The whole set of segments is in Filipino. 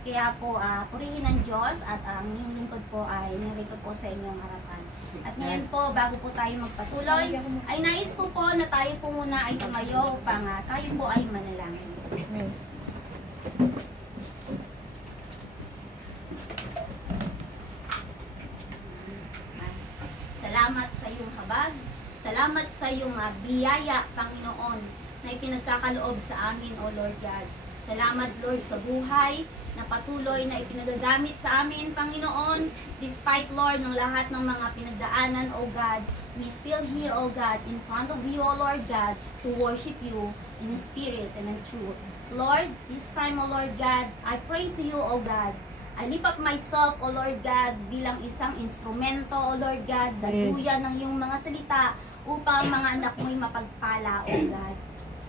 Kaya po, purihin ng Diyos at ang inyong lingkod po ay narito po sa inyong harapan. At ngayon po, bago po tayo magpatuloy, ay nais ko po na tayo po muna ay tumayo upang tayo po ay manalangin. Salamat sa iyong habag. Salamat sa iyong biyaya, Panginoon, na ipinagkakaloob sa amin, O Lord God. Salamat, Lord, sa buhay na patuloy na ipinagagamit sa amin, Panginoon. Despite, Lord, ng lahat ng mga pinagdaanan, O God, we still here, O God, in front of you, O Lord God, to worship you in spirit and in truth. Lord, this time, O Lord God, I pray to you, O God. I lift up myself, O Lord God, bilang isang instrumento, O Lord God, daluyan ng iyong mga salita upang mga anak mo'y mapagpala, O God.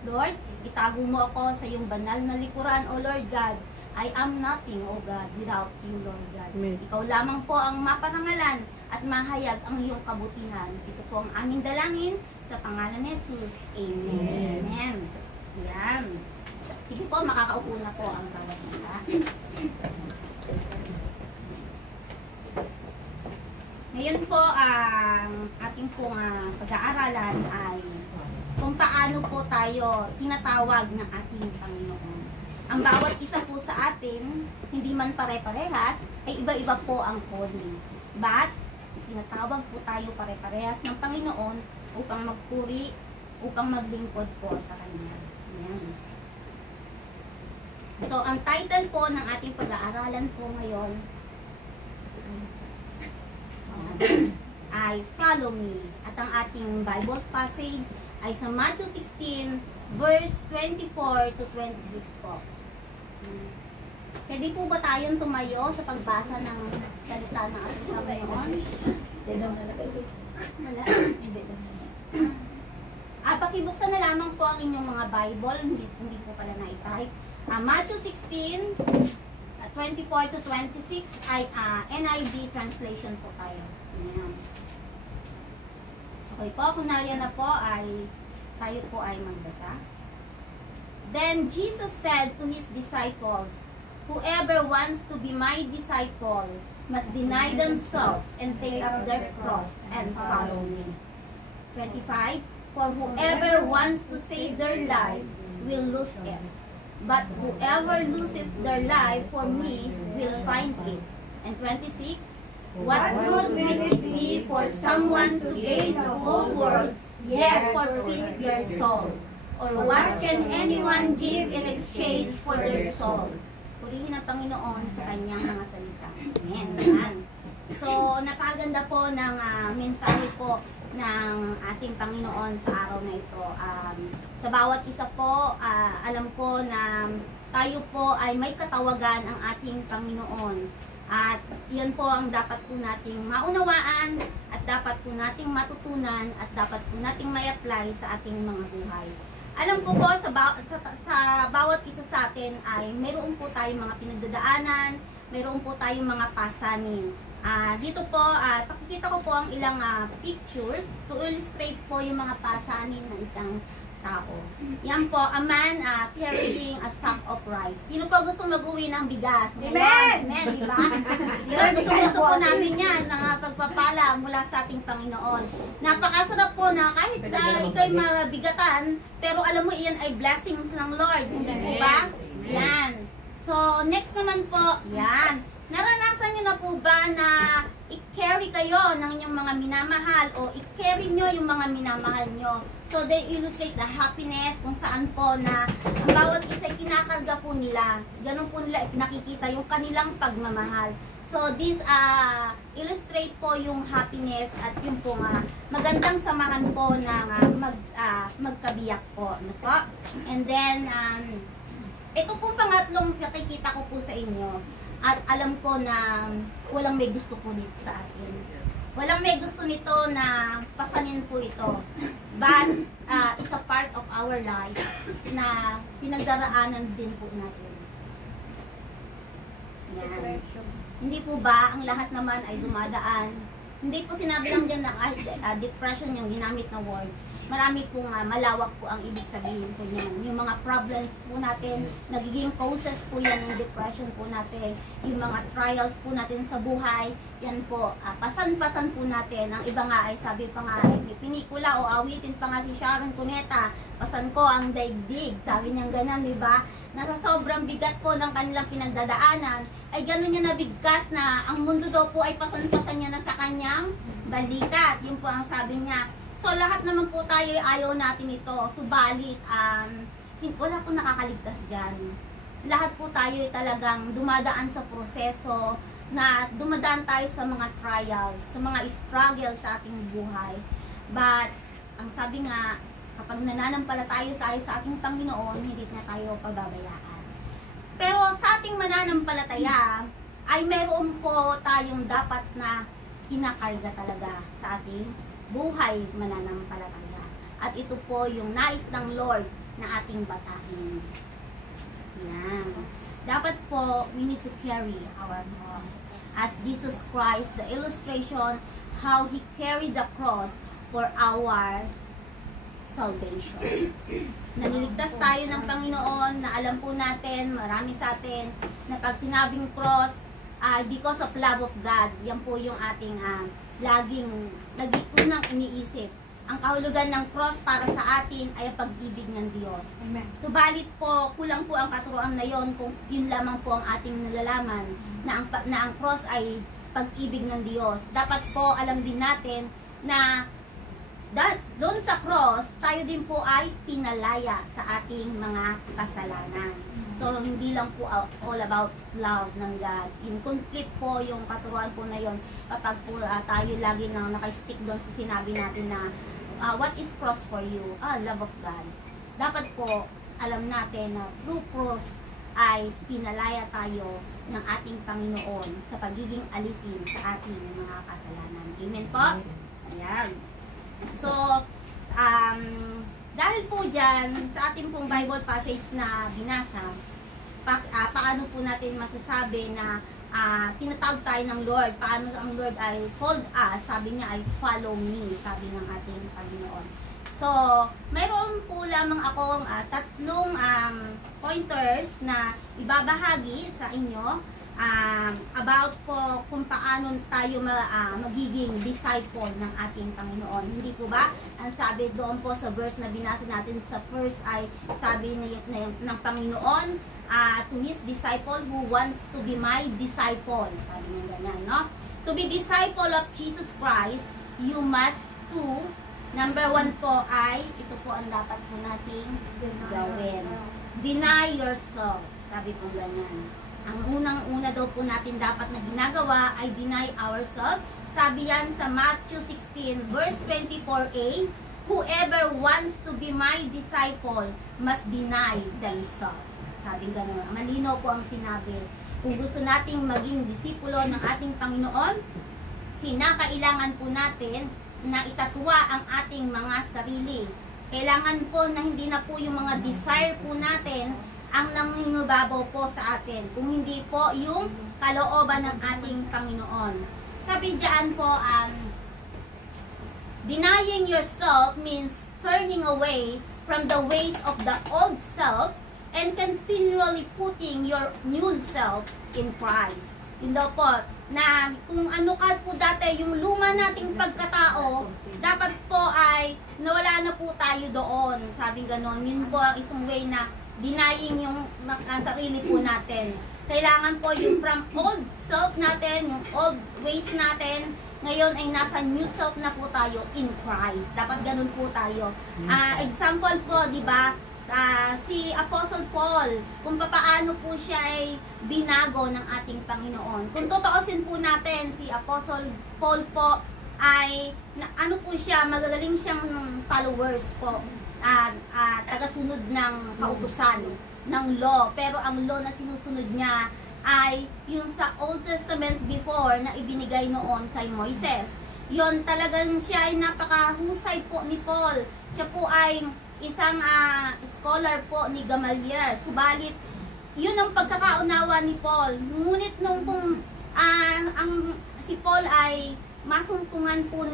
Lord, itago mo ako sa iyong banal na likuran, O Lord God. I am nothing, O God, without you, Lord God. Amen. Ikaw lamang po ang maparangalan at mahayag ang iyong kabutihan. Ito po ang aming dalangin sa pangalan ni Jesus. Amen. Amen. Amen. Yan. Sige po, makakaupo na po ang bawat isa. Ngayon po, ang ating pong pag-aaralan ay kung paano po tayo tinatawag ng ating Panginoon. Ang bawat isa po sa atin, hindi man pare-parehas, ay iba-iba po ang calling. But, tinatawag po tayo pare-parehas ng Panginoon upang magpuri, upang maglingkod po sa Kanya. Ayan. So, ang title po ng ating pag-aaralan po ngayon ay Follow Me. At ang ating Bible passage ay sa Matthew 16, verse 24 to 26 po. Pwede po ba tayong tumayo sa pagbasa ng salita ng ating Panginoon? Wala. Pakibuksan na lamang po ang inyong mga Bible, hindi po pala na-type. Matthew 16, 24 to 26 ay NIV translation po tayo. Ayan. Okay po, kung nariyan na po ay tayo po ay magbasa. Then Jesus said to his disciples, "Whoever wants to be my disciple must deny themselves and take up their cross and follow me." 25, "For whoever wants to save their life will lose it. But whoever loses their life for me will find it." And 26, "What good will it be for someone to gain the whole world, yet forfeit their soul? Or what can anyone give in exchange for their soul?" Purihin ang Panginoon sa kanyang mga salita. Amen. So, napaganda po ng mensahe po ng ating Panginoon sa araw na ito. Sa bawat isa po, alam ko na tayo po ay may katawagan ang ating Panginoon. At yan po ang dapat po nating maunawaan at dapat po nating matutunan at dapat po nating may-apply sa ating mga buhay. Alam ko po sa bawat isa sa atin ay mayroon po tayong mga pinagdadaanan, mayroon po tayong mga pasanin. Dito po, pakikita ko po ang ilang pictures to illustrate po yung mga pasanin ng isang tao. Yan po, a man carrying a sack of rice. Sino po gusto mag-uwi ng bigas? Amen! Amen, di ba? Gusto po natin yan, ng pagpapala mula sa ating Panginoon. Napakasarap po na kahit ikaw'y mabigatan, pero alam mo iyan ay blessings ng Lord. Hindi po ba? Yan. So, next naman po, yan. Naranasan nyo na po ba na i-carry kayo ng inyong mga minamahal o i-carry nyo yung mga minamahal nyo? So, they illustrate the happiness kung saan po na ang bawat isa ay kinakarga po nila. Ganun po nila ipinakikita yung kanilang pagmamahal. So, this illustrate po yung happiness at yung po magandang samahan po na magkabiyak po. Ano po? And then, ito po pangatlong nakikita ko po sa inyo. At alam ko na walang may gusto po dito sa atin. Walang may gusto nito na pasanin po ito. But it's a part of our life na pinagdaraanan din po natin. Yan. Hindi po ba ang lahat naman ay dumadaan Hindi po sinabi lang dyan na depression yung ginamit na words. Marami pong malawak po ang ibig sabihin po niyan. Yung mga problems po natin, nagiging causes po yan ng depression po natin. Yung mga trials po natin sa buhay, yan po, pasan-pasan po natin. Ang iba nga ay sabi pa nga, may pinikula o awitin pa nga si Sharon Cuneta, pasan ko ang daigdig. Sabi niya ganun, di ba? Nasa sobrang bigat po ng kanilang pinagdadaanan, ay gano'n niya nabigkas na ang mundo daw po ay pasan-pasan niya na sa kanyang balikat. Yun po ang sabi niya. So, lahat naman po tayo ayaw natin ito. Subalit, wala po nakakaligtas dyan. Lahat po tayo talagang dumadaan sa proseso na dumadaan tayo sa mga trials, sa mga struggles sa ating buhay. But, ang sabi nga, kapag nananampalataya tayo sa ating Panginoon, hindi na tayo pababayaan. Pero sa ating mananampalataya, ay meron po tayong dapat na kinakarga talaga sa ating buhay mananampalataya. At ito po yung nais ng Lord na ating batahin. Yan. Dapat po, we need to carry our cross. As Jesus Christ, the illustration how He carried the cross for our salvation. Naniligtas tayo ng Panginoon na alam po natin, marami sa atin, na pag sinabing cross, because of love of God, yan po yung ating laging unang iniisip. Ang kahulugan ng cross para sa atin ay ang pag-ibig ng Diyos. Amen. Subalit po, kulang po ang katuroan na yon kung yun lamang po ang ating nalalaman na ang cross ay pag-ibig ng Diyos. Dapat po alam din natin na doon sa cross, tayo din po ay pinalaya sa ating mga kasalanan. So, hindi lang po all about love ng God. Incomplete po yung katuruan po na yon kapag po tayo lagi nang nakastick doon sa sinabi natin na what is cross for you? Love of God. Dapat po alam natin na through cross ay pinalaya tayo ng ating Panginoon sa pagiging alipin sa ating mga kasalanan. Amen po? Ayan. So, dahil po dyan, sa ating pong Bible passage na binasa, paano po natin masasabi na tinatawag tayo ng Lord? Paano ang Lord ay called us? Sabi niya ay follow me, sabi ng ating Panginoon. So, mayroon po lamang akong tatlong pointers na ibabahagi sa inyo about po kung paano tayo magiging disciple ng ating Panginoon. Hindi po ba? Ang sabi doon po sa verse na binasa natin sa first ay sabi ng Panginoon to His disciple who wants to be my disciple. Sabi niya ganyan, no? To be disciple of Jesus Christ, you must number 1 po ay, ito po ang dapat po nating gawin. Deny yourself. Sabi po ganyan. Ang unang-una daw po natin dapat na ginagawa ay deny ourselves. Sabi yan sa Matthew 16 verse 24a, whoever wants to be my disciple must deny themselves. Sabi gano'n. Malinaw po ang sinabi. Kung gusto nating maging disipulo ng ating Panginoon, kinakailangan po natin na itatwa ang ating mga sarili. Kailangan po na hindi na po yung mga desire po natin ang nangingibabaw po sa atin. Kung hindi po yung kalooban ng ating Panginoon. Sabi diyan po, denying yourself means turning away from the ways of the old self and continually putting your new self in Christ. Yun daw po, na kung ano ka po dati, yung luma nating pagkatao, dapat po ay nawala na po tayo doon. Sabi ganon, yun po ang isang way na denying yung sarili po natin. Kailangan po yung from old self natin, yung old ways natin, ngayon ay nasa new self na po tayo in Christ. Dapat ganun po tayo. Example po, di ba? Si Apostle Paul, kung paano po siya ay binago ng ating Panginoon. Kung totoosin po natin, si Apostle Paul po ay, ano po siya, magagaling siyang followers po. Tagasunod ng kautusan ng law, pero ang law na sinusunod niya ay yung sa Old Testament before na ibinigay noon kay Moises. Yon talagang siya ay napakahusay po ni Paul. Siya po ay isang scholar po ni Gamaliel. Subalit yun ang pagkakaunawa ni Paul. Ngunit nung si Paul ay masumpungan po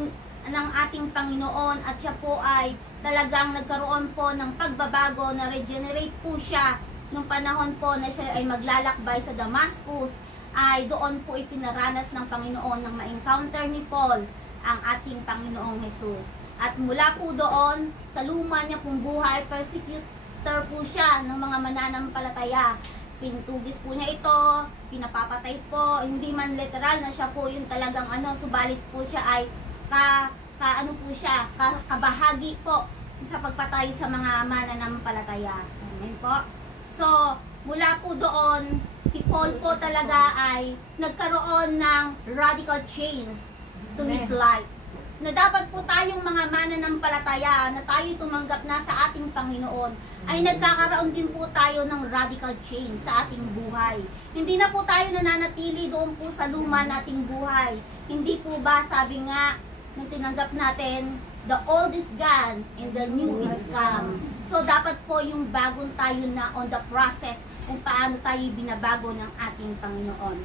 ng ating Panginoon at siya po ay talagang nagkaroon po ng pagbabago, na regenerate po siya nung panahon po na siya ay maglalakbay sa Damascus, ay doon po ipinaranas ng Panginoon ng ma-encounter ni Paul ang ating Panginoong Jesus. At mula po doon, sa luma niya pong buhay, persecutor po siya ng mga mananampalataya. Pinutugis po niya ito, pinapapatay po, hindi man literal na siya po yung talagang subalit po siya ay kabahagi po sa pagpatay sa mga mananampalataya. Amen po. So, mula po doon, si Paul po talaga ay nagkaroon ng radical change to his life. Na dapat po tayong mga mananampalataya na tayo tumanggap na sa ating Panginoon, ay nagkakaroon din po tayo ng radical change sa ating buhay. Hindi na po tayo nananatili doon po sa luma nating buhay. Hindi po ba, sabi nga, nung tinanggap natin, the old is gone and the new is come. So, dapat po yung bagong tayo na on the process kung paano tayo binabago ng ating Panginoon.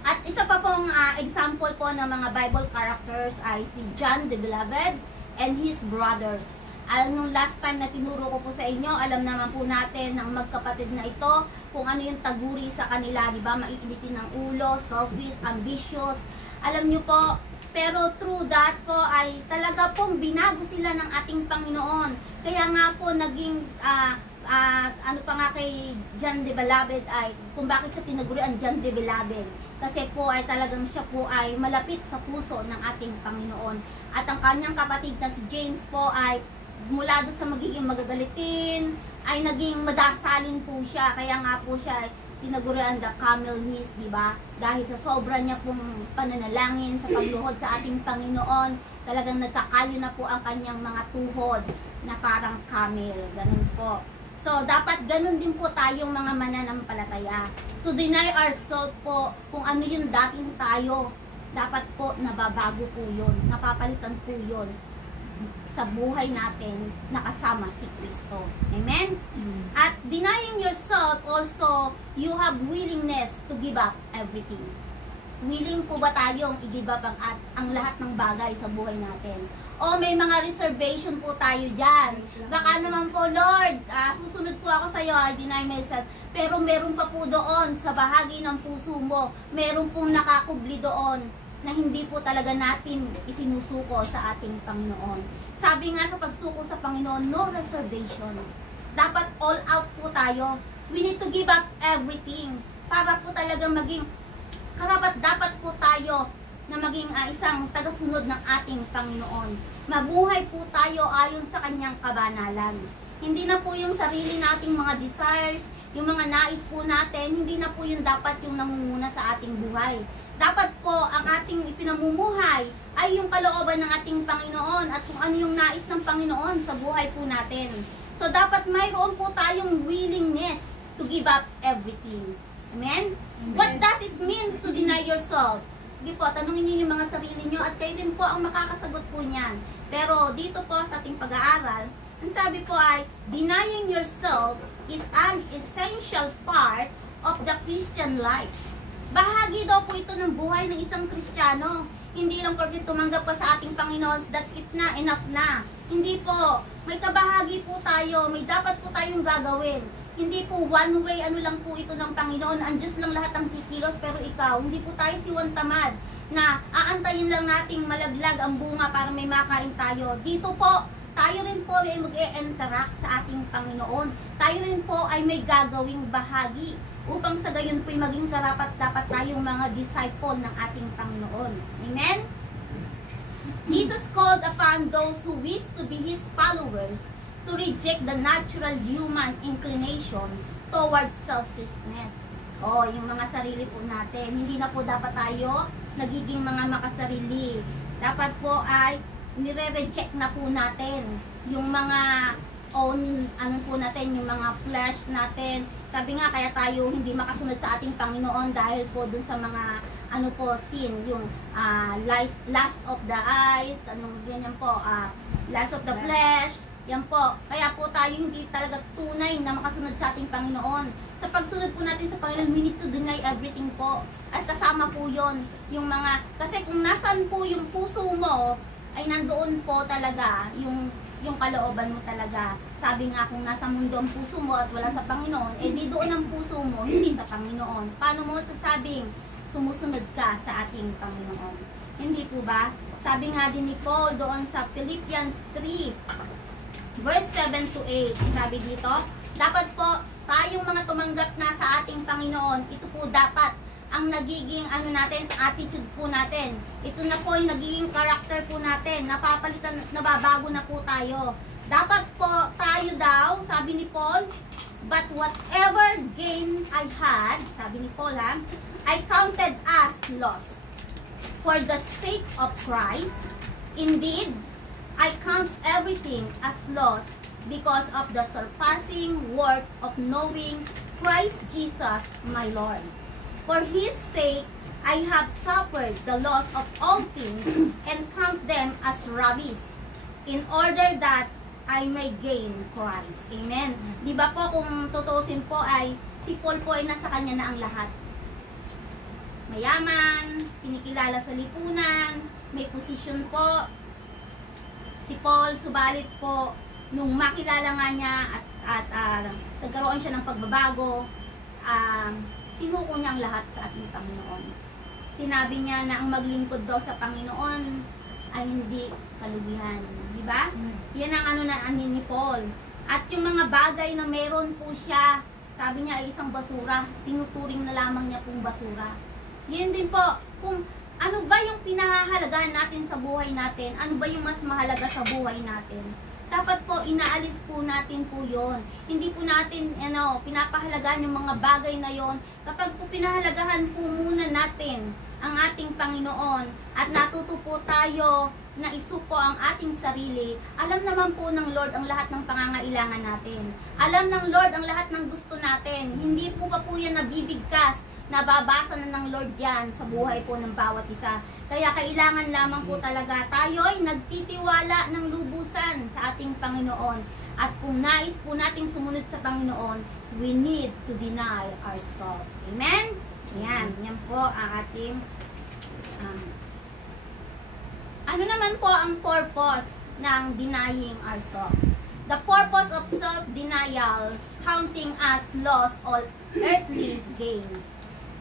At isa pa pong example po ng mga Bible characters ay si John the Beloved and his brothers. Nung last time na tinuro ko po sa inyo, alam naman po natin ng magkapatid na ito kung ano yung taguri sa kanila, di ba? Maiinitin ng ulo, selfish, ambitious. Alam nyo po, pero through that po ay talaga pong binago sila ng ating Panginoon. Kaya nga po naging ano pa nga kay John the Beloved ay kung bakit siya tinaguri ang John the Beloved. Kasi po ay talagang siya po ay malapit sa puso ng ating Panginoon. At ang kanyang kapatid na si James po ay mula doon sa magiging magagalitin ay naging madasalin po siya. Kaya nga po siya tinagurian the camel knees, di ba? Dahil sa sobra niya pong pananalangin sa pagluhod sa ating Panginoon, talagang nagkakayo na po ang kanyang mga tuhod na parang camel. Ganun po. So, dapat ganun din po tayong mga mananampalataya. To deny ourselves po kung ano yung dating tayo, dapat po nababago po yun, napapalitan po yun sa buhay natin nakasama si Kristo. Amen? At denying yourself also, you have willingness to give up everything. Willing po ba tayong i-give up ang lahat ng bagay sa buhay natin? O may mga reservation po tayo dyan. Baka naman po, Lord, susunod po ako sa iyo, I deny myself. Pero meron pa po doon sa bahagi ng puso mo, meron pong nakakubli doon na hindi po talaga natin isinusuko sa ating Panginoon. Sabi nga sa pagsuko sa Panginoon, no reservation. Dapat all out po tayo. We need to give up everything para po talaga maging karapat dapat po tayo na maging isang tagasunod ng ating Panginoon. Mabuhay po tayo ayon sa kanyang kabanalan. Hindi na po yung sarili nating mga desires, yung mga nais po natin, hindi na po yung dapat yung nangunguna sa ating buhay. Dapat po ang ating ipinamumuhay ay yung kalooban ng ating Panginoon at kung ano yung nais ng Panginoon sa buhay po natin. So dapat mayroon po tayong willingness to give up everything. Amen? What does it mean to deny yourself? Sige po, tanungin niyo yung mga sarili niyo at kayo din po ang makakasagot po niyan. Pero dito po sa ating pag-aaral, ang sabi po ay, denying yourself is an essential part of the Christian life. Bahagi daw po ito ng buhay ng isang Kristiyano. Hindi lang porque tumanggap pa sa ating Panginoon, that's it na, enough na. Hindi po. May kabahagi po tayo, may dapat po tayong gagawin. Hindi po one way, ano lang po ito ng Panginoon, ang Diyos lang lahat ang kikilos, pero ikaw, hindi po tayo si Juan Tamad na aantayin lang nating malaglag ang bunga para may makain tayo. Dito po, tayo rin po ay mag-e-interact sa ating Panginoon. Tayo rin po ay may gagawing bahagi upang sa gayon po'y maging karapat-dapat tayong mga disciple ng ating Panginoon. Amen? Jesus called upon those who wish to be His followers to reject the natural human inclination towards selfishness. Yung mga sarili po natin. Hindi na po dapat tayo nagiging mga makasarili. Dapat po ay nire-reject na po natin yung mga own, po natin, yung mga flesh natin. Sabi nga, kaya tayo hindi makasunod sa ating Panginoon dahil po dun sa mga, sin, yung lust of the eyes, ganyan po, lust of the flesh, Yan po. Kaya po tayo hindi talaga tunay na makasunod sa ating Panginoon. Sa pagsunod po natin sa Panginoon, we need to deny everything po. At kasama po yon yung mga, kasi kung nasan po yung puso mo, ay nandoon po talaga yung kalooban mo talaga. Sabi nga kung nasa mundo ang puso mo at wala sa Panginoon, eh di doon ang puso mo, hindi sa Panginoon. Paano mo sasabing sumusunod ka sa ating Panginoon? Hindi po ba? Sabi nga din ni Paul doon sa Philippians 3, verse 7 to 8, sabi dito, dapat po tayong mga tumanggap na sa ating Panginoon, ito po dapat ang nagiging attitude po natin. Ito na po yung nagiging character po natin. Napapalitan, nababago na po tayo. Dapat po tayo daw, sabi ni Paul, but whatever gain I had, sabi ni Paul I counted as loss for the sake of Christ. Indeed, I count everything as loss because of the surpassing worth of knowing Christ Jesus my Lord. For His sake, I have suffered the loss of all things and count them as rubbish, in order that I may gain Christ. Amen. Di ba po kung tutusin po ay si Paul po ay nasa kanya na ang lahat. Mayaman, kinikilala sa lipunan, may posisyon po si Paul, subalit po nung makilala nga niya at nagkaroon siya ng pagbabago, sinuko niya ang lahat sa ating Panginoon. Sinabi niya na ang maglingkod daw sa Panginoon ay hindi kalugihan. Di ba? Yan ang ni Paul. At yung mga bagay na meron po siya, sabi niya ay isang basura, tinuturing na lamang niya pong basura. Yan din po, kung ano ba yung pinahahalagahan natin sa buhay natin, ano ba yung mas mahalaga sa buhay natin, dapat po inaalis po natin po yon. Hindi po natin pinapahalagahan yung mga bagay na yon. Kapag po pinahalagahan po muna natin ang ating Panginoon at natuto po tayo na isuko ang ating sarili, alam naman po ng Lord ang lahat ng pangangailangan natin. Alam ng Lord ang lahat ng gusto natin. Hindi po pa po yan nabibigkas. Nababasa na ng Lord yan sa buhay po ng bawat isa. Kaya kailangan lamang po talaga tayo'y nagtitiwala ng lubusan sa ating Panginoon. At kung nais po nating sumunod sa Panginoon, we need to deny ourselves. Amen? Yan po ang ating ano naman po ang purpose ng denying ourselves? The purpose of self-denial, counting as loss all earthly gains.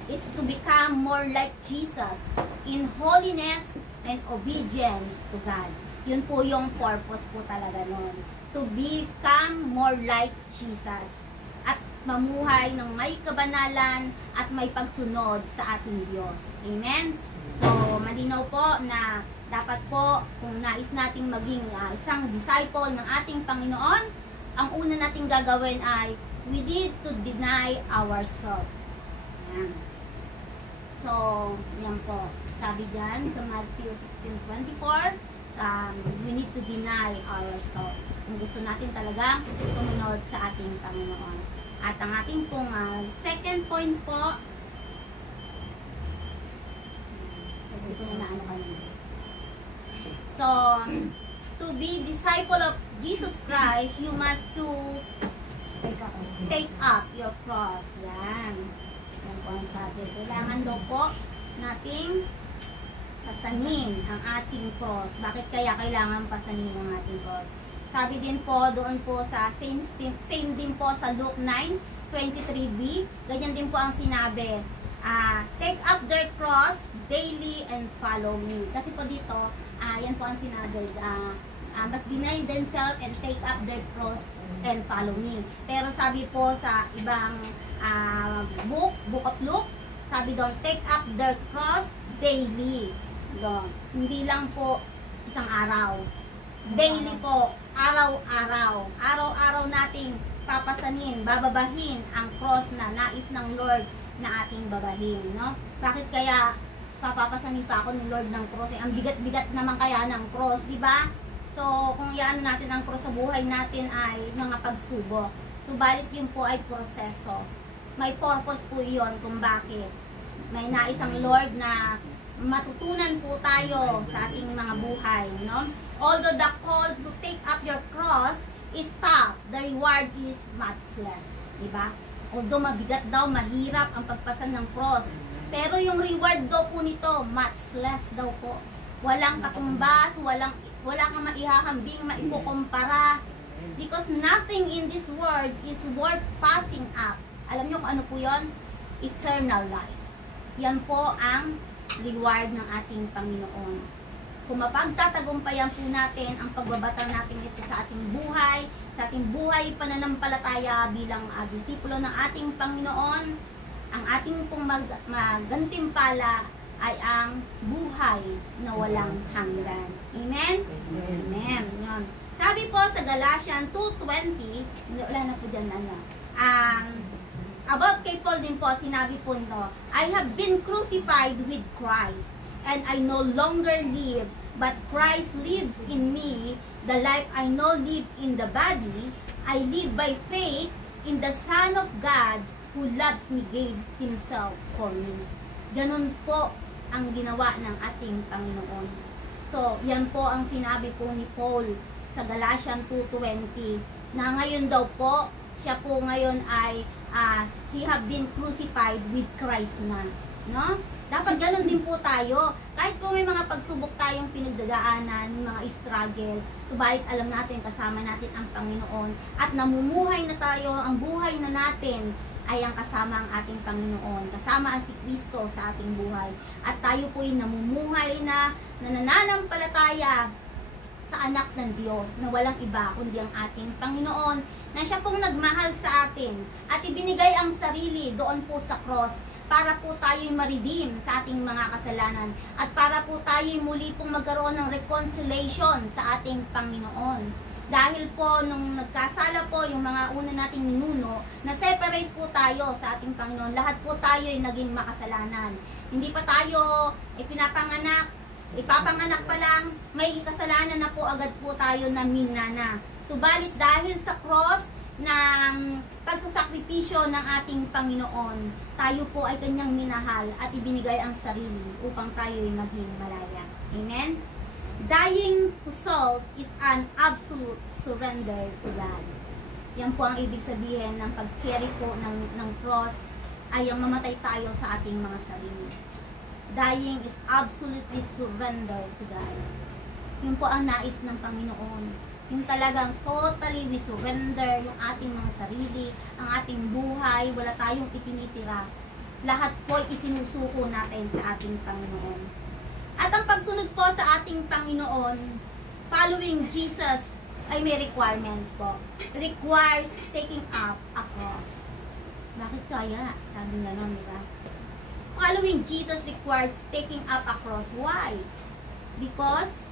It's to become more like Jesus in holiness and obedience to God. Yun po yung purpose po talaga nun. To become more like Jesus. At mamuhay ng may kabanalan at may pagsunod sa ating Diyos. Amen? So, malinaw po na dapat po kung nais nating maging isang disciple ng ating Panginoon, ang una nating gagawin ay we need to deny ourselves. Ayan. So, yan po. Sabi dyan sa Matthew 16:24, we need to deny ourselves. Kung gusto natin talagang sumunod sa ating Panginoon. At ang ating pong second point po, ito na kanina. So, to be disciple of Jesus Christ, you must to take up your cross. Yan. Ang sabi, kailangan daw po nating pasanin ang ating cross. Bakit kaya kailangan pasanin ang ating cross? Sabi din po doon po sa same din po sa Luke 9:23b, ganyan din po ang sinabi, take up their cross daily and follow me. Kasi po dito, yan po ang sinabi, must deny themselves and take up their cross and follow me. Pero sabi po sa ibang book of Luke, sabi doon, take up their cross daily. Doon. Hindi lang po isang araw. Daily po, araw-araw. Araw-araw nating papasanin, bababahin ang cross na nais ng Lord na ating babahin. No? Bakit kaya papapasanin pa ako ng Lord ng cross? Ang bigat-bigat naman kaya ng cross, di ba? So, kung yan natin ang cross sa buhay natin ay mga pagsubok. Subalit yun po ay proseso. May purpose po iyon kung bakit. May nais ang Lord na matutunan po tayo sa ating mga buhay, no? Although the call to take up your cross is tough, the reward is much less. Diba? Although mabigat daw, mahirap ang pagpasan ng cross. Pero yung reward daw po nito, much less daw po. Walang katumbas, wala kang maihahambing, maikukumpara. Because nothing in this world is worth passing up. Alam niyo kung ano po yun? Eternal life. Yan po ang reward ng ating Panginoon. Kung mapagtatagumpayan po natin ang pagbabata natin ito sa ating buhay pananampalataya bilang disipulo ng ating Panginoon, ang ating pong magantimpala ay ang buhay na walang hanggan. Amen? Amen. Amen. Sabi po sa Galatians 2:20, wala na po dyan about kay Paul din po, sinabi po nito, I have been crucified with Christ, and I no longer live, but Christ lives in me. The life I now live in the body, I live by faith in the Son of God who loves me, gave Himself for me. Ganun po ang ginawa ng ating Panginoon. So, yan po ang sinabi po ni Paul sa Galatians 2:20, na ngayon daw po, siya po ngayon ay he have been crucified with Christ na. No? Dapat ganun din po tayo. Kahit po may mga pagsubok tayong pinagdadaanan, mga struggle, subalit alam natin, kasama natin ang Panginoon. At namumuhay na tayo, ang buhay na natin ay ang kasama ang ating Panginoon. Kasama ang si Kristo sa ating buhay. At tayo po ay namumuhay na nananampalataya sa anak ng Diyos na walang iba kundi ang ating Panginoon, na siya pong nagmahal sa atin at ibinigay ang sarili doon po sa cross para po tayo'y ma-redeem sa ating mga kasalanan at para po tayo'y muli pong magkaroon ng reconciliation sa ating Panginoon. Dahil po nung nagkasala po yung mga una nating ninuno, na separate po tayo sa ating Panginoon, lahat po tayo'y naging makasalanan. Hindi pa tayo ipapanganak pa lang, may kasalanan na po agad po tayo na minana. Subalit dahil sa cross ng pagsasakripisyo ng ating Panginoon, tayo po ay kanyang minahal at ibinigay ang sarili upang tayo ay maging malaya. Amen? Dying to self is an absolute surrender to God. Yan po ang ibig sabihin ng pag-carry po ng cross, ay ang mamatay tayo sa ating mga sarili. Dying is absolutely surrender to God. Yun po ang nais ng Panginoon. Yung talagang totally we surrender yung ating mga sarili, ang ating buhay, wala tayong itinitira. Lahat po isinusuko natin sa ating Panginoon. At ang pagsunod po sa ating Panginoon, following Jesus, ay may requirements po. Requires taking up a cross. Bakit kaya? Sabi nga nun, di ba? Following Jesus requires taking up a cross. Why? Because,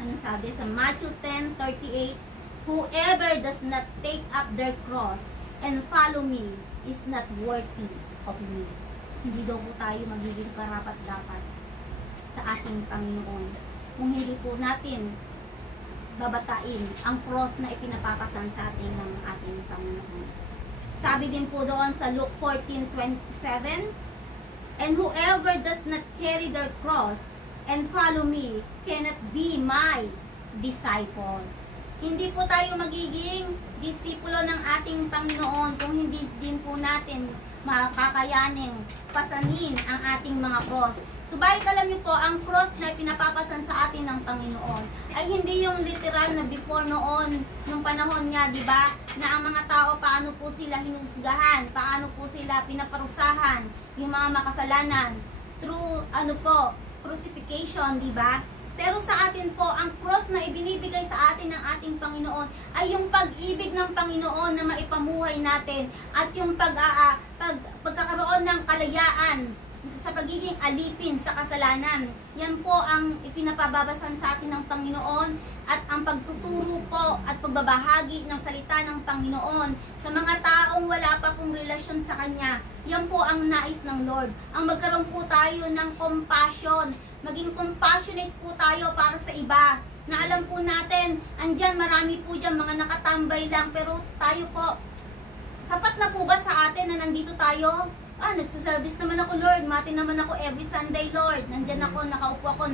ano sabi sa Matthew 10:38, whoever does not take up their cross and follow me is not worthy of me. Hindi daw po tayo magiging karapat-dapat sa ating Panginoon kung hindi po natin babatain ang cross na ipinapapasan sa ating ng ating Panginoon. Sabi din po doon sa Luke 14:27, and whoever does not carry their cross and follow me cannot be my disciples. Hindi po tayo magiging disipulo ng ating Panginoon kung hindi din po natin makakayaning pasanin ang ating mga cross. Subalit alam niyo po, ang cross na pinapapasan sa atin ng Panginoon ay hindi yung literal na before noon, nung panahon niya, di ba? Na ang mga tao, paano po sila hinusgahan, paano po sila pinaparusahan, yung mga makasalanan, through, crucifixion, di ba? Pero sa atin po, ang cross na ibinibigay sa atin ng ating Panginoon ay yung pag-ibig ng Panginoon na maipamuhay natin at yung pagkakaroon ng kalayaan sa pagiging alipin sa kasalanan. Yan po ang ipinapababasan sa atin ng Panginoon at ang pagtuturo po at pagbabahagi ng salita ng Panginoon sa mga taong wala pa pong relasyon sa Kanya. Yan po ang nais ng Lord. Ang magkaroon po tayo ng compassion, maging compassionate po tayo para sa iba. Na alam po natin, andyan marami po dyan mga nakatambay lang, pero tayo po, sapat na po ba sa atin na nandito tayo? nagsaservice naman ako, Lord. Mati naman ako every Sunday, Lord. Nandyan ako, nakaupo ako,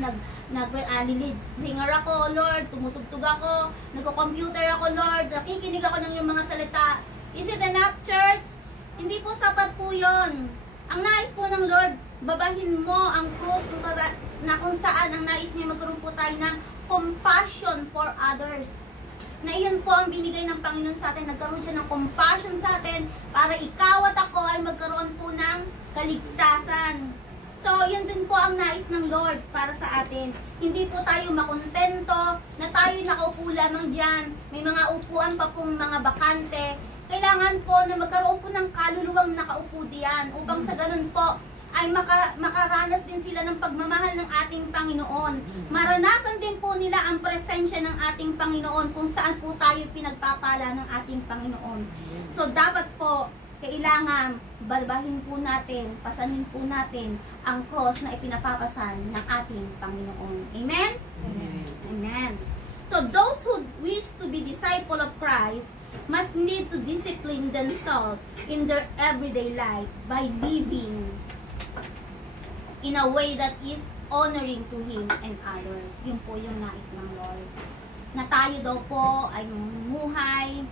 nag-lead singer ako, Lord. Tumutugtog ako, nagko-computer ako, Lord. Nakikinig ako ng iyong mga salita. Is it enough, church? Hindi po sapat po yun. Ang nais po ng Lord, babahin mo ang cross na kung saan ang nais niya magkaroon po tayo ng compassion for others. Na iyon po ang binigay ng Panginoon sa atin. Nagkaroon siya ng compassion sa atin para ikaw at ako ay magkaroon po ng kaligtasan. So, yun din po ang nais ng Lord para sa atin. Hindi po tayo makontento na tayo nakaupo lamang dyan. May mga upuan pa pong mga bakante. Kailangan po na magkaroon po ng kaluluwang nakaupo diyan upang sa ganun po ay makaranas din sila ng pagmamahal ng ating Panginoon. Maranasan din po nila ang presensya ng ating Panginoon kung saan po tayo pinagpapala ng ating Panginoon. So dapat po, kailangan balbahin po natin, pasanin po natin ang cross na ipinapapasan ng ating Panginoon. Amen? Amen. Amen. So those who wish to be disciple of Christ must need to discipline themselves in their everyday life by living in a way that is honoring to Him and others. Yun po yung nais ng Lord. Na tayo daw po ay mamuhay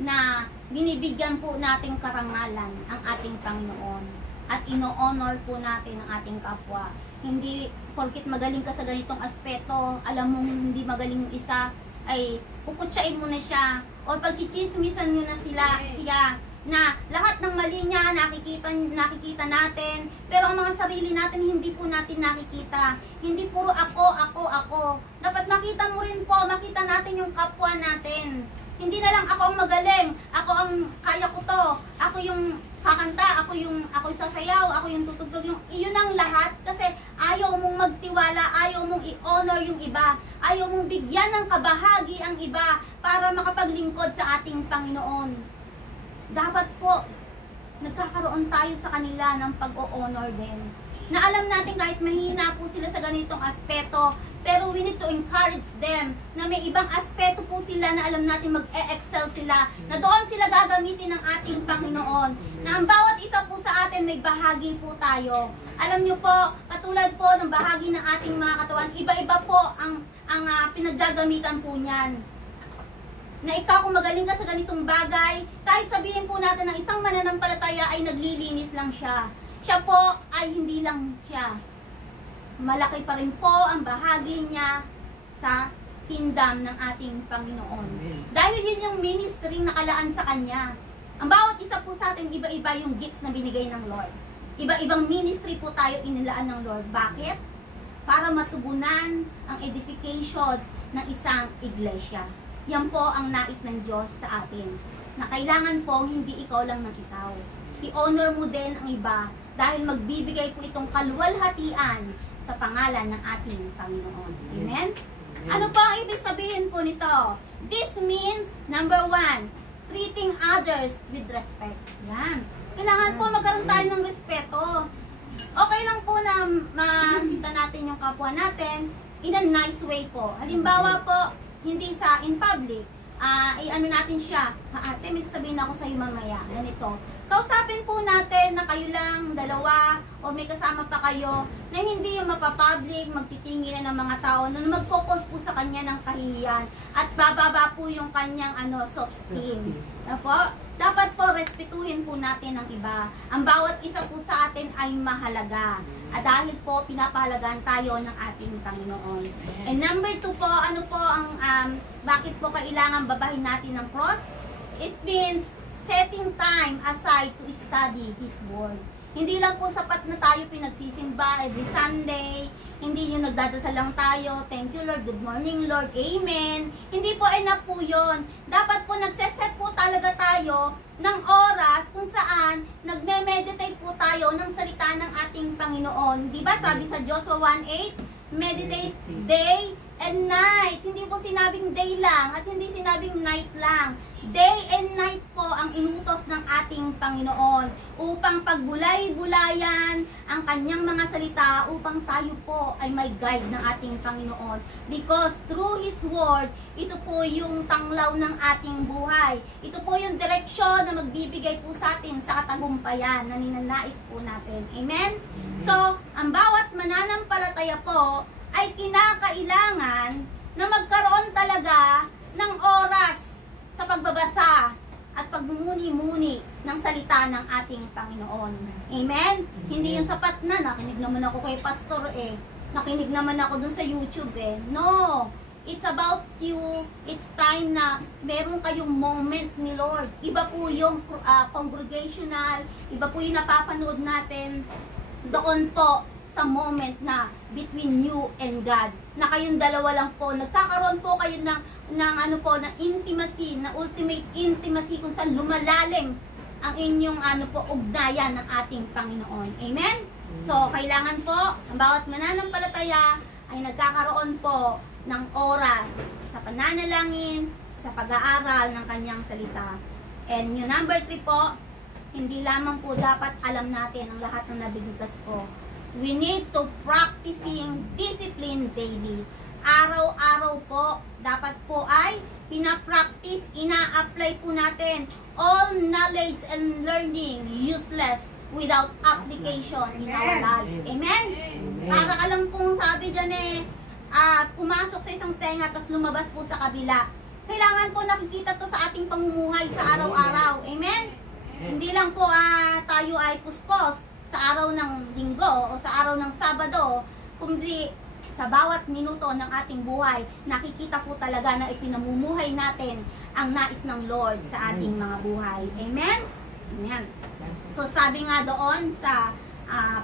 na binibigyan po nating karangalan ang ating Panginoon at ino-honor po natin ang ating kapwa. Hindi porkit magaling ka sa ganitong aspeto, alam mong hindi magaling yung isa, ay puputsain mo na siya o pagchichismisan mo na siya na lahat ng mali niya nakikita natin, pero ang mga sarili natin hindi po natin nakikita. Hindi puro ako. Dapat makita mo rin po, makita natin yung kapwa natin. Hindi na lang ako ang magaling, ako ang kaya ko to, ako yung kakanta, ako yung sasayaw, ako yung tutugtog, iyon ang lahat kasi ayaw mong magtiwala, ayaw mong i-honor yung iba, ayaw mong bigyan ng kabahagi ang iba para makapaglingkod sa ating Panginoon. Dapat po, nagkakaroon tayo sa kanila ng pag-o-honor din. Na alam natin kahit mahina po sila sa ganitong aspeto, pero we need to encourage them na may ibang aspeto po sila na alam natin mag-e-excel sila, na doon sila gagamitin ng ating Panginoon. Na ang bawat isa po sa atin may bahagi po tayo. Alam nyo po, katulad po ng bahagi ng ating mga katawan, iba-iba po ang pinaggagamitan po niyan. Na ikaw kung magaling ka sa ganitong bagay, kahit sabihin po natin ng isang mananampalataya ay naglilinis lang siya. Siya po ay hindi lang siya. Malaki pa rin po ang bahagi niya sa kingdom ng ating Panginoon. Dahil yun yung ministry na nakalaan sa Kanya. Ang bawat isa po sa atin, iba-iba yung gifts na binigay ng Lord. Iba-ibang ministry po tayo inilaan ng Lord. Bakit? Para matugunan ang edification ng isang iglesia. Yan po ang nais ng Diyos sa atin. Na kailangan po hindi ikaw lang ng ikaw. I-honor mo din ang iba dahil magbibigay po itong kaluwalhatian sa pangalan ng ating Panginoon. Amen? Ano po ang ibig sabihin po nito? This means, number 1, treating others with respect. Yan. Kailangan po magkaroon tayo ng respeto. Okay lang po na masita natin yung kapwa natin in a nice way po. Halimbawa po, hindi sa in public, ano natin siya, ate, may sasabihin ako sa iyo mamaya, ganito. Kausapin po natin na kayo lang, dalawa, o may kasama pa kayo, na hindi yung mapapublic, magtitingin na ng mga tao, na mag-focus po sa kanya ng kahihiyan, at bababa po yung kanyang self-esteem. Dapat po, respetuhin po natin ang iba. Ang bawat isa po sa atin ay mahalaga. At dahil po, pinapahalagaan tayo ng ating Panginoon. And number 2 po, ano po ang, bakit po kailangan babahin natin ng cross? It means, setting time aside to study His Word. Hindi lang po sapat na tayo pinagsisimba every Sunday. Hindi yung nagdadasal lang tayo. Thank you Lord, good morning Lord, amen. Hindi po enough po yun. Dapat po nagseset po talaga tayo ng oras kung saan nagme-meditate po tayo ng salita ng ating Panginoon. Diba sabi sa Joshua 1:8, meditate day and night. Hindi po sinabing day lang at hindi sinabing night lang. Day and night po ang inutos ng ating Panginoon upang pagbulay-bulayan ang kanyang mga salita upang tayo po ay may guide ng ating Panginoon. Because through His Word, ito po yung tanglaw ng ating buhay. Ito po yung direksyon na magbibigay po sa atin sa katagumpayan na ninanais po natin. Amen? So, ang bawat mananampalataya po ay kinakailangan na magkaroon talaga ng oras sa pagbabasa at pagmumuni-muni ng salita ng ating Panginoon. Amen? Hindi yung sapat na, nakinig naman ako kay pastor nakinig naman ako dun sa YouTube No! It's about you. It's time na meron kayong moment ni Lord. Iba po yung congregational, iba po yung napapanood natin doon po sa moment na between you and God, na kayong dalawa lang po, nagkakaroon po kayo ng intimacy, na ultimate intimacy kung saan lumalalim ang inyong ugnayan ng ating Panginoon. Amen? So, kailangan po, ang bawat mananampalataya ay nagkakaroon po ng oras sa pananalangin, sa pag-aaral ng kanyang salita. And yung number 3 po, hindi lamang po dapat alam natin ang lahat ng nabibigkas ko. We need to practicing discipline daily. Araw-araw po, dapat po ay pinapractice, ina-apply po natin all knowledge and learning useless without application in our lives. Amen? Para alam pong sabi dyan pumasok sa isang tenga tapos lumabas po sa kabila. Kailangan po nakikita to sa ating pamumuhay sa araw-araw. Amen? Hindi lang po tayo ay puspos sa araw ng linggo o sa araw ng Sabado, kundi sa bawat minuto ng ating buhay, nakikita po talaga na ipinamumuhay natin ang nais ng Lord sa ating mga buhay. Amen? Amen. So sabi nga doon sa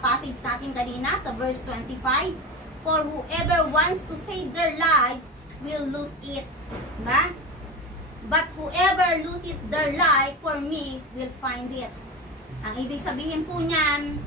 passage natin kanina, sa verse 25, for whoever wants to save their lives will lose it. Diba? But whoever loses their life for me will find it. Ang ibig sabihin po niyan,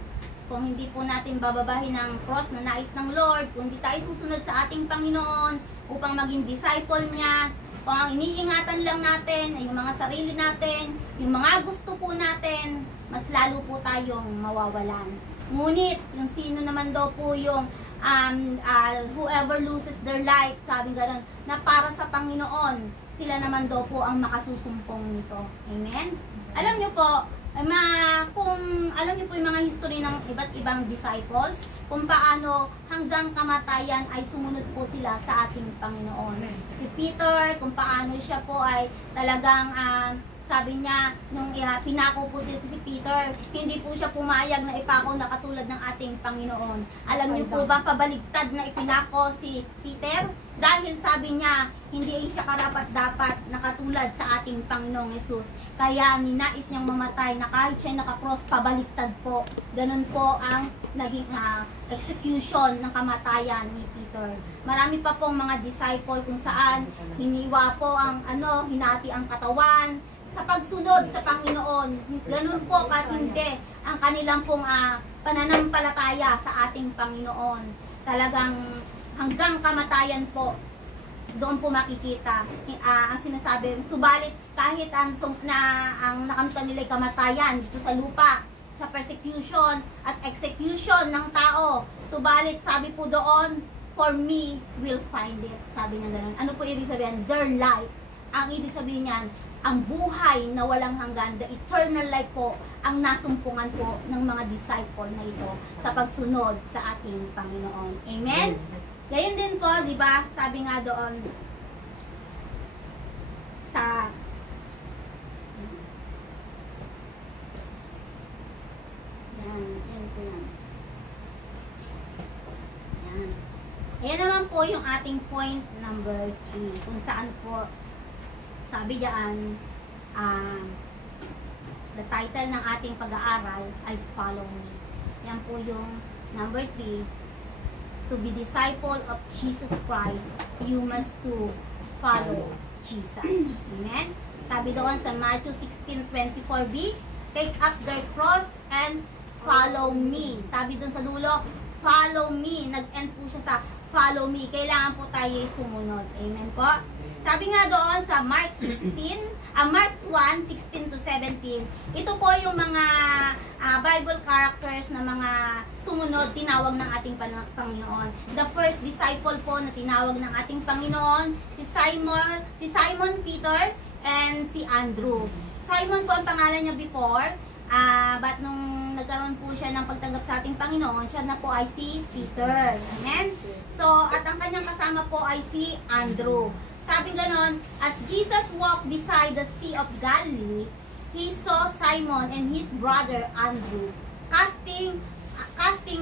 kung hindi po natin bababahin ang cross na nais ng Lord, kung hindi tayo susunod sa ating Panginoon upang maging disciple niya, kung ang iniingatan lang natin ay yung mga sarili natin, yung mga gusto po natin, mas lalo po tayong mawawalan. Ngunit, yung sino naman daw po yung whoever loses their life, sabi gano'n, na para sa Panginoon, sila naman daw po ang makasusumpong nito. Amen? Alam nyo po, kung alam niyo po yung mga history ng iba't ibang disciples, kung paano hanggang kamatayan ay sumunod po sila sa ating Panginoon. Si Peter, kung paano siya po ay talagang sabi niya, nung pinako po si Peter, hindi po siya pumayag na ipako na katulad ng ating Panginoon. Alam niyo po ba, pabaligtad na ipinako si Peter? Dahil sabi niya, hindi siya karapat-dapat na katulad sa ating Panginoong Yesus. Kaya ninais niyang mamatay na kahit siya nakakross, pabaliktad po. Ganun po ang naging execution ng kamatayan ni Peter. Marami pa pong mga disciple kung saan hiniwa po ang hinati ang katawan sa pagsunod sa Panginoon. Ganun po katindi ang kanilang pong pananampalataya sa ating Panginoon. Talagang hanggang kamatayan po, doon po makikita ang sinasabi. Subalit kahit ang nakamtan nila kamatayan dito sa lupa, sa persecution at execution ng tao, subalit sabi po doon, for me will find it. Sabi niya gano'n. Ano po ibig sabihin? Their life. Ang ibig sabihin niyan, ang buhay na walang hanggan, the eternal life po, ang nasumpungan po ng mga disciple na ito sa pagsunod sa ating Panginoon. Amen? Gayon din po, di ba? Sabi nga doon sa yan po yan. Yan. Ayan naman po yung ating point number 3, kung saan po sabi diyan, the title ng ating pag-aaral ay Follow Me. Yan po yung number 3. To be disciple of Jesus Christ, you must to follow Jesus. Amen? Sabi doon sa Matthew 16:24b, take up their cross and follow me. Sabi doon sa dulo, follow me. Nag-end po siya sa follow me. Kailangan po tayo sumunod. Amen po. Sabi nga doon sa Mark 1:16 to 17, ito po yung mga Bible characters na mga sumunod, tinawag ng ating Panginoon. The first disciple po na tinawag ng ating Panginoon, si Simon Peter and si Andrew. Simon po ang pangalan niya before, but nung nagkaroon po siya ng pagtanggap sa ating Panginoon, siya na po ay si Peter. Amen? So, at ang kanyang kasama po ay si Andrew. Sabi ganon, as Jesus walked beside the Sea of Galilee, he saw Simon and his brother Andrew casting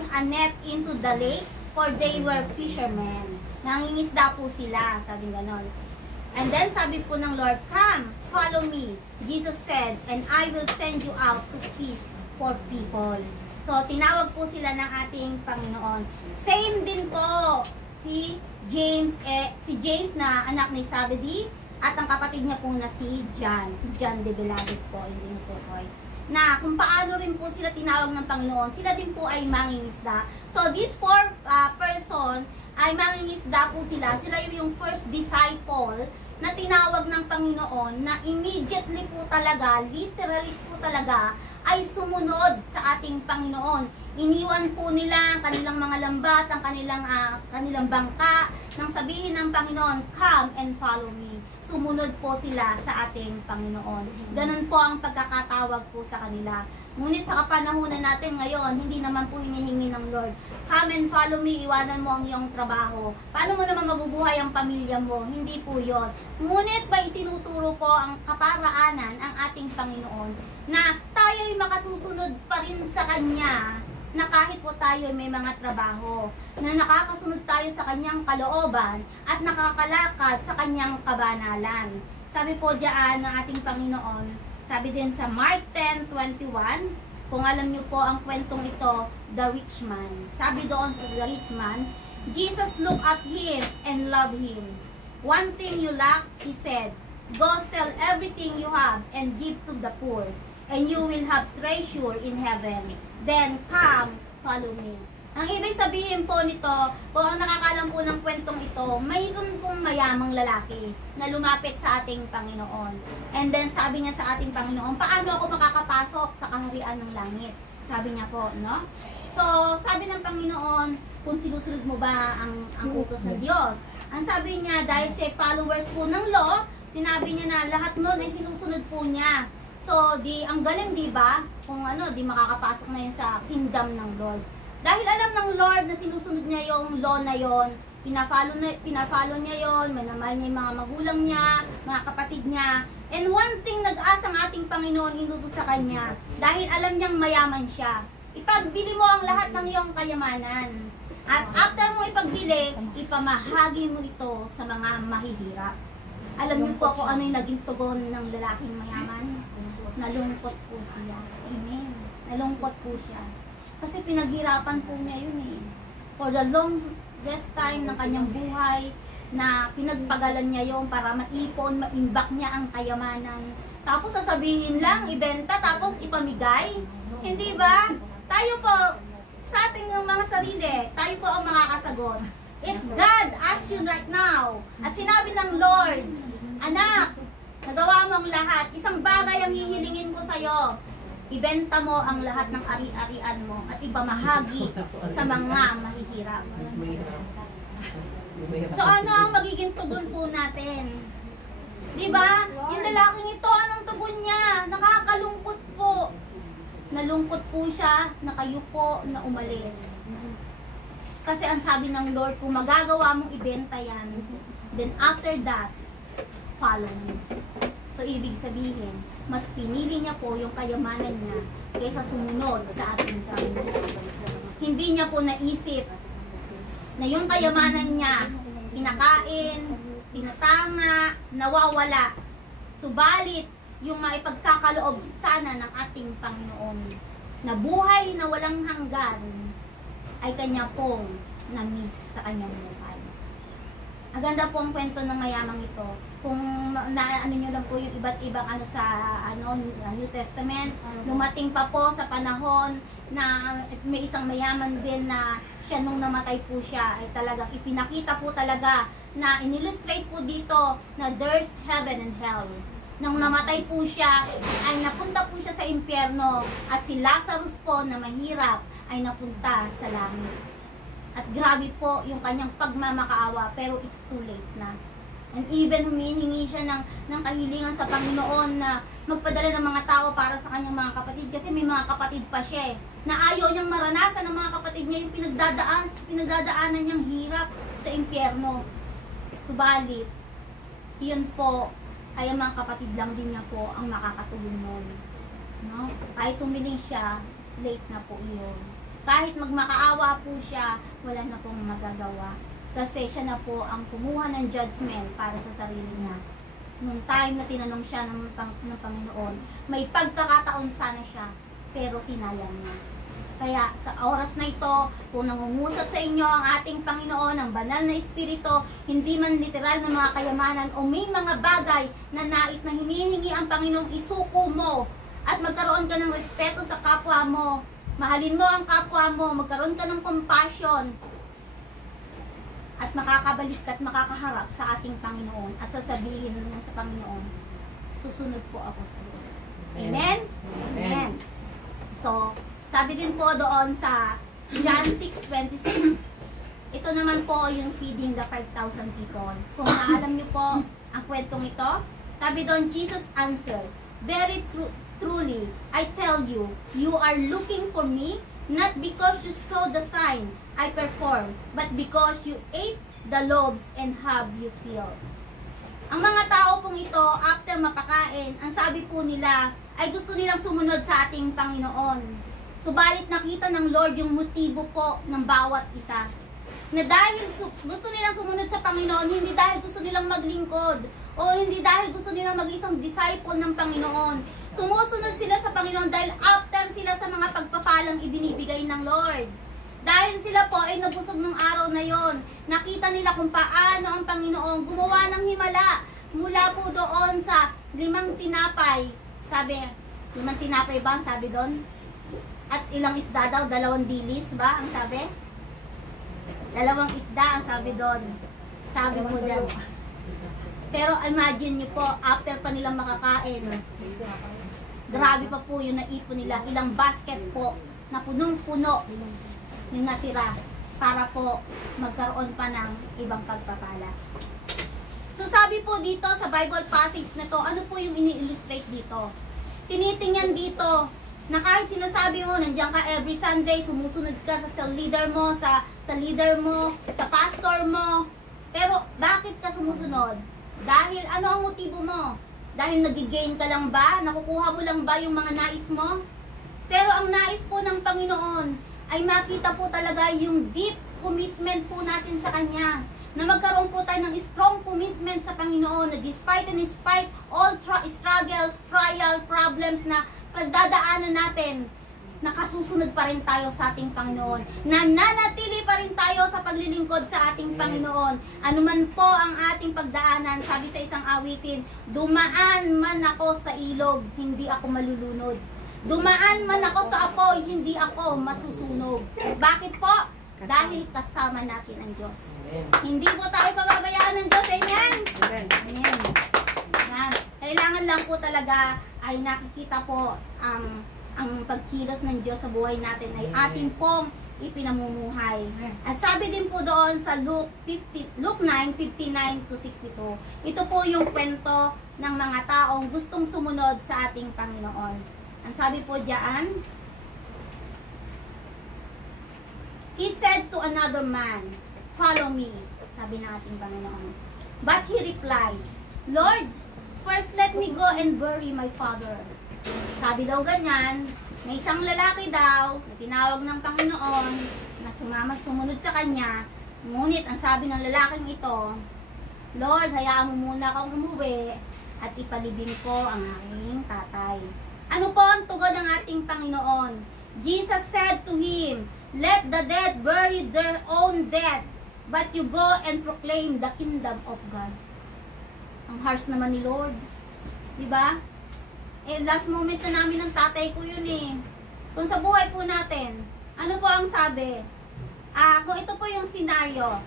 a net into the lake, for they were fishermen. Nangingisda po sila, sabi ganon. And then sabi po ng Lord, come, follow me. Jesus said, and I will send you out to fish for people. So, tinawag po sila ng ating Panginoon. Same din po si James na anak ni Zebedee, at ang kapatid niya po na si John the Beloved po, hindi na po po. Na kung paano rin po sila tinawag ng Panginoon, sila din po ay mangingisda. So, these four person ay mangingisda po sila. Sila yung first disciple na tinawag ng Panginoon na immediately po talaga, literally po talaga, ay sumunod sa ating Panginoon. Iniwan po nila ang kanilang mga lambat, ang kanilang bangka, nang sabihin ng Panginoon, come and follow me. Sumunod po sila sa ating Panginoon. Ganun po ang pagkakatawag po sa kanila. Ngunit sa kapanahunan natin ngayon, hindi naman po hinihingi ng Lord, come and follow me, iwanan mo ang iyong trabaho. Paano mo naman mabubuhay ang pamilya mo? Hindi po yon. Ngunit ba itinuturo po ang kaparaanan ang ating Panginoon na tayo'y makasusunod pa rin sa Kanya, na kahit po tayo may mga trabaho, na nakakasunod tayo sa Kanyang kalooban at nakakalakad sa Kanyang kabanalan. Sabi po diyan ng ating Panginoon, sabi din sa Mark 10:21, kung alam niyo po ang kwentong ito, the rich man. Sabi doon sa the rich man, Jesus looked at him and loved him. One thing you lack, he said, go sell everything you have and give to the poor, and you will have treasure in heaven. Then come, follow me. Ang ibig sabihin po nito, kung ang nakakalam po ng kwentong ito, mayroon pong mayamang lalaki na lumapit sa ating Panginoon. And then sabi niya sa ating Panginoon, paano ako makakapasok sa kaharian ng langit? Sabi niya po, no? So, sabi ng Panginoon, kung sinusunod mo ba ang utos ng Diyos? Ang sabi niya, dahil siya followers po ng law, sinabi niya na lahat nun ay sinusunod po niya. So, ang galing, di ba? Kung di makakapasok na yun sa kingdom ng Lord. Dahil alam ng Lord na sinusunod niya yung law na yon, pinafalo niya yon, minamahal niya yung mga magulang niya, mga kapatid niya. And one thing nag-asang ating Panginoon inutos sa kanya, dahil alam niyang mayaman siya. Ipagbili mo ang lahat ng iyong kayamanan. At after mo ipagbili, ipamahagi mo ito sa mga mahihirap. Alam niyo po kung ano yung naging tugon ng lalaking mayaman? Nalungkot po siya. Amen. Nalungkot po siya. Kasi pinaghirapan po niya yun eh. For the longest time ng kanyang buhay, na pinagpagalan niya yun para maipon, maimbak niya ang kayamanan. Tapos sasabihin lang, ibenta, tapos ipamigay. Hindi ba? Tayo po, sa ating mga sarili, tayo po ang makakasagot. If God asks you right now, at sinabi ng Lord, anak, nagawa mo ang lahat, isang bagay ang hihilingin ko sa'yo, ibenta mo ang lahat ng ari-arian mo at ipamahagi sa mga mahihirap. So ano ang magiging tugon po natin? Diba? Yung lalaking ito, anong tugon niya? Nakakalungkot po. Nalungkot po siya, nakayupo, na umalis. Kasi ang sabi ng Lord, kung magagawa mong ibenta yan, then after that, follow me. So, ibig sabihin, mas pinili niya po yung kayamanan niya kaysa sumunod sa ating sarili. Hindi niya po naisip na yung kayamanan niya, pinakain, tinatanga, nawawala. Subalit, yung maipagkakaloob sana ng ating Panginoon na buhay na walang hanggan ay kanya pong na-miss sa kanyang buhay. Ang ganda po ang kwento ng mayamang ito. Kung naano nyo lang po yung iba't ibang sa New Testament, dumating pa po sa panahon na may isang mayaman din na siya nung namatay po siya ay talagang ipinakita po talaga na inillustrate po dito na there's heaven and hell. Nung namatay po siya ay napunta po siya sa impyerno at si Lazarus po na mahirap ay napunta sa langit. At grabe po yung kanyang pagmamakaawa pero it's too late na. And even humihingi siya ng kahilingan sa Panginoon na magpadala ng mga tao para sa kanyang mga kapatid kasi may mga kapatid pa siya na ayaw niyang maranasan ng mga kapatid niya yung pinagdadaanan niyang hirap sa impyerno. Subalit, yun po ay ang mga kapatid lang din niya po ang makakatulong nun. No? Kahit tumiling siya, late na po yun. Kahit magmakaawa po siya, wala na pong magagawa. Kasi siya na po ang kumuha ng judgment para sa sarili niya. Nung time na tinanong siya ng Panginoon, may pagkakataon sana siya, pero sinayang niya. Kaya sa oras na ito, kung nangungusap sa inyo ang ating Panginoon, ang banal na Espiritu, hindi man literal na mga kayamanan o may mga bagay na nais na hinihingi ang Panginoong isuko mo at magkaroon ka ng respeto sa kapwa mo, mahalin mo ang kapwa mo, magkaroon ka ng compassion, at makakabalik at makakaharap sa ating Panginoon at sasabihin mo sa Panginoon, susunod po ako sa iyo. Amen? Amen. So, sabi din po doon sa John 6:26, ito naman po yung feeding the 5,000 people. Kung naalam niyo po ang kwentong ito, sabi doon, Jesus answered, very truly, I tell you, you are looking for me, not because you saw the sign I perform, but because you ate the loaves and have you filled. Ang mga tao pong ito, after mapakain, ang sabi po nila, ay gusto nilang sumunod sa ating Panginoon. Subalit nakita ng Lord yung motibo po ng bawat isa. Na dahil gusto nilang sumunod sa Panginoon, hindi dahil gusto nilang maglingkod, o hindi dahil gusto nilang mag-isang disciple ng Panginoon. Sumusunod sila sa Panginoon dahil after sila sa mga pagpapalang ibinibigay ng Lord. Dahil sila po ay nabusog ng araw na yon, nakita nila kung paano ang Panginoon gumawa ng himala mula po doon sa 5 tinapay. Sabi, 5 tinapay ba ang sabi doon? At ilang isda daw, 2 dilis ba ang sabi? 2 isda ang sabi doon. Sabi po dyan. Pero imagine nyo po, after pa nilang makakain, grabe pa po yung naipon nila. Ilang basket po na punong-puno yung natira para po magkaroon pa ng ibang pagpapala. So sabi po dito sa Bible passage na to, ano po yung ini-illustrate dito? Tinitingnan dito na kahit sinasabi mo, nandiyan ka every Sunday, sumusunod ka sa leader mo, sa leader mo, sa pastor mo. Pero bakit ka sumusunod? Dahil ano ang motibo mo? Dahil nagigain ka lang ba? Nakukuha mo lang ba yung mga nais mo? Pero ang nais po ng Panginoon ay makita po talaga yung deep commitment po natin sa Kanya. Na magkaroon po tayo ng strong commitment sa Panginoon na despite and despite all struggles, trial, problems na pagdadaanan natin, nakasusunod pa rin tayo sa ating Panginoon. Nananatili pa rin tayo sa paglilingkod sa ating Panginoon. Ano man po ang ating pagdaanan, sabi sa isang awitin, dumaan man ako sa ilog, hindi ako malulunod. Dumaan man ako sa apoy, hindi ako masusunog. Bakit po? Dahil kasama natin ang Diyos. Hindi po tayo pababayaan ng Diyos. Amen? Amen. Amen. Kailangan lang po talaga ay nakikita po ang pagkilos ng Diyos sa buhay natin ay ating pong ipinamumuhay. At sabi din po doon sa Luke 9:59 to 62, ito po yung kwento ng mga taong gustong sumunod sa ating Panginoon. Ang sabi po diyan, he said to another man, follow me, sabi ng ating Panginoon. But he replied, Lord, first let me go and bury my father. Sabi daw ganyan, may isang lalaki daw na tinawag ng Panginoon na sumunod sa kanya. Ngunit ang sabi ng lalaking ito, Lord, hayaan mo muna akong umuwi at ipalibing ko ang aking tatay. Ano po ang tugon ng ating Panginoon? Jesus said to him, let the dead bury their own dead, but you go and proclaim the kingdom of God. Ang harsh naman ni Lord. Diba? Last moment na namin ng tatay ko yun eh. Kung sa buhay po natin, ano po ang sabi? Kung ito po yung scenario,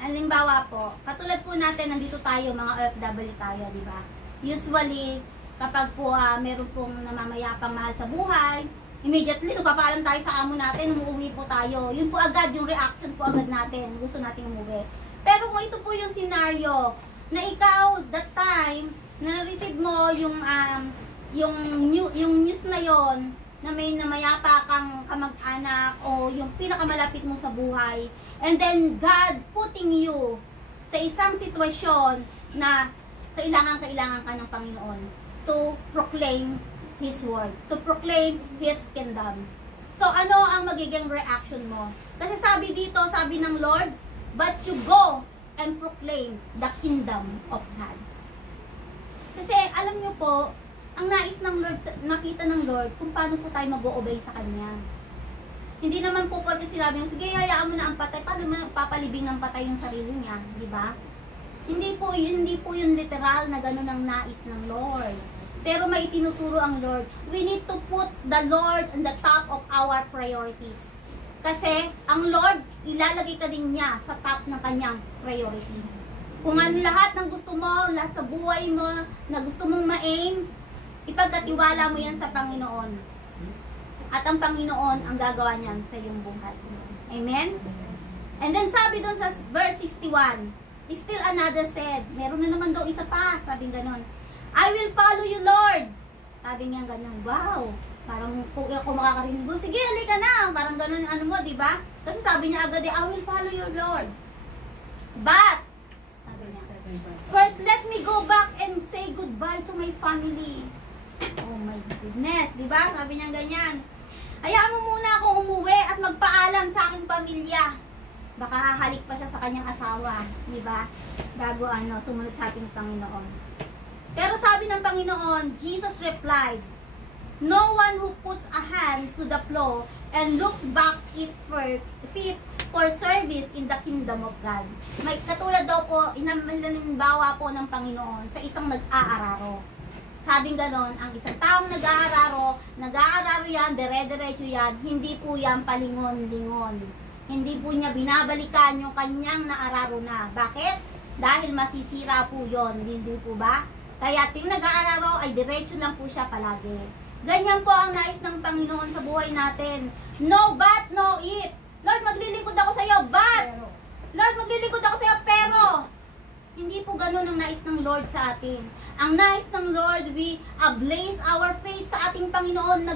halimbawa po, katulad po natin, nandito tayo, mga OFW tayo, di ba? Usually, kapag po meron pong namamayapang mahal sa buhay, immediately, nagpapaalam tayo sa amo natin, umuwi po tayo. Yun po agad, yung reaction po agad natin, gusto nating umuwi. Pero kung ito po yung scenario, na ikaw, that time, na na-receive mo yung news na yon na may namayapa kang kamag-anak o yung pinakamalapit mo sa buhay, and then God putting you sa isang sitwasyon na kailangan ka ng Panginoon to proclaim His word, to proclaim His kingdom. So ano ang magiging reaction mo? Kasi sabi dito, sabi ng Lord, but you go and proclaim the kingdom of God. Kasi alam nyo po, ang nais ng Lord, nakita ng Lord kung paano po tayo mag-o-obey sa Kanya. Hindi naman po porket sinabi ng, sige, hayaan mo na ang patay, paano naman papalibing ng patay yung sarili niya, di ba? Hindi po yun literal na gano'n ang nais ng Lord. Pero may itinuturo ang Lord. We need to put the Lord on the top of our priorities. Kasi ang Lord, ilalagay ka din niya sa top ng kanyang priority. Kung ano lahat ng gusto mo, lahat sa buhay mo, na gusto mong ma-aim, ipagkatiwala mo yan sa Panginoon. At ang Panginoon ang gagawa niyan sa iyong buhay. Amen? And then sabi doon sa verse 61, still another said, meron na naman daw isa pa, sabi ganon, I will follow you, Lord. Sabi niya ganyan, wow, parang kung ako makakarinig ko, sige, halika na, parang ganon yung ano mo, di ba? Kasi sabi niya agad, I will follow you, Lord. But, sabi niya, first let me go back and say goodbye to my family. Oh my goodness, di ba? Sabi niya ganyan. Hayaan mo muna akong umuwi at magpaalam sa aking pamilya. Baka hahalik pa siya sa kanyang asawa, di ba? Bago sumunod sa ating Panginoon. Pero sabi ng Panginoon, Jesus replied, no one who puts a hand to the plow and looks back fit for service in the kingdom of God. May katulad daw po, inalimbawa po ng Panginoon sa isang nag-aararo. Sabing ganon, ang isang taong nag-aararo yan, dire-diretso yan, hindi po yan palingon-lingon. Hindi po niya binabalikan yung kanyang naararo na. Bakit? Dahil masisira po yon, hindi po ba? Kaya yung nag-aararo ay diretso lang po siya palagi. Ganyan po ang nais ng Panginoon sa buhay natin. No but, no if. Lord, maglilingkod ako sa iyo, but. Lord, maglilingkod ako sa iyo, pero. Hindi po ganun ang nais ng Lord sa atin. Ang nais ng Lord, we ablaze our faith sa ating Panginoon,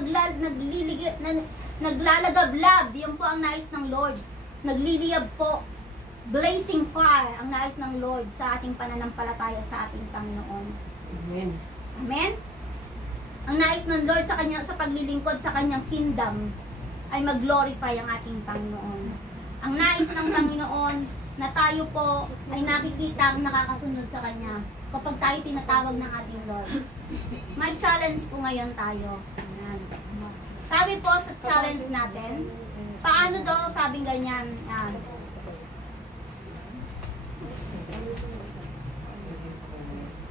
naglalagablab. Yan po ang nais ng Lord. Nagliliyab po. Blazing fire ang nais ng Lord sa ating pananampalataya sa ating Panginoon. Amen. Amen? Ang nais ng Lord sa kanya, sa paglilingkod sa kanyang kingdom ay mag-glorify ang ating Panginoon. Ang nais ng Panginoon na tayo po ay nakikita ang nakakasunod sa Kanya kapag tayo tinatawag ng ating Lord. May challenge po ngayon tayo. Ayan. Sabi po sa challenge natin, paano daw sabing ganyan? Ayan.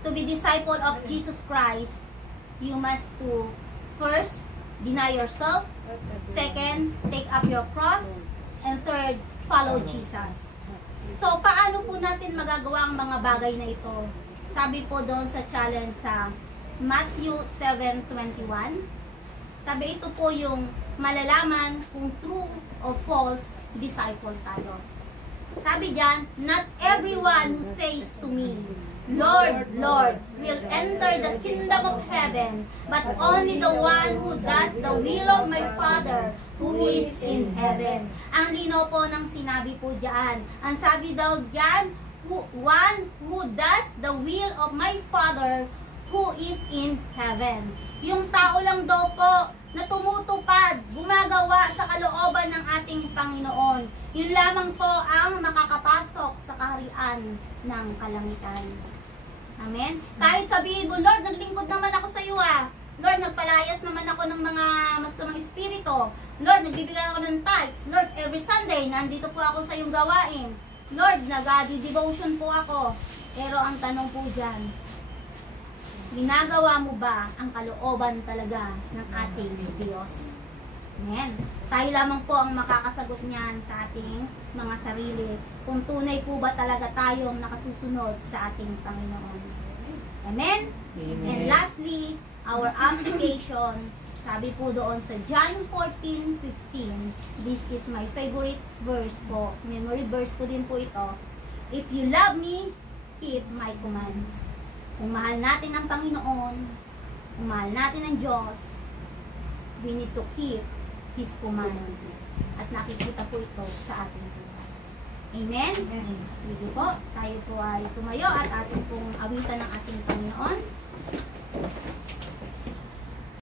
To be disciple of Jesus Christ, you must to first, deny yourself. Second, take up your cross. And third, follow Jesus. So, paano po natin magagawa ang mga bagay na ito? Sabi po doon sa challenge sa Matthew 7:21. Sabi ito po yung malalaman kung true o false disciple tayo. Sabi diyan, not everyone who says to me, Lord, Lord, will enter the kingdom of heaven, but only the one who does the will of my Father who is in heaven. Ang linaw po ng sinabi po diyan. Ang sabi daw diyan, one who does the will of my Father who is in heaven. Yung tao lang daw po na tumutupad, gumagawa sa kalooban ng ating Panginoon. Yun lamang po ang makakapasok sa kaharian ng kalangitan. Amen? Kahit sabihin mo, Lord, naglingkod naman ako sa iyo Lord, nagpalayas naman ako ng mga masamang espiritu. Lord, nagbibigay ako ng tithes. Lord, every Sunday, nandito po ako sa iyong gawain. Lord, nag-devotion po ako. Pero ang tanong po dyan, ginagawa mo ba ang kalooban talaga ng ating Diyos? Amen. Tayo lamang po ang makakasagot niyan sa ating mga sarili. Kung tunay po ba talaga tayong nakasusunod sa ating Panginoon. Amen? And lastly, our application. Sabi po doon sa John 14:15, this is my favorite verse po. Memory verse ko din po ito. If you love me, keep my commands. Kung mahal natin ang Panginoon, kung mahal natin ang Diyos, we need to keep His commands. At nakikita po ito sa ating buhay. Amen? Sige po, tayo po ay tumayo at ating pong awitan ng ating Panginoon.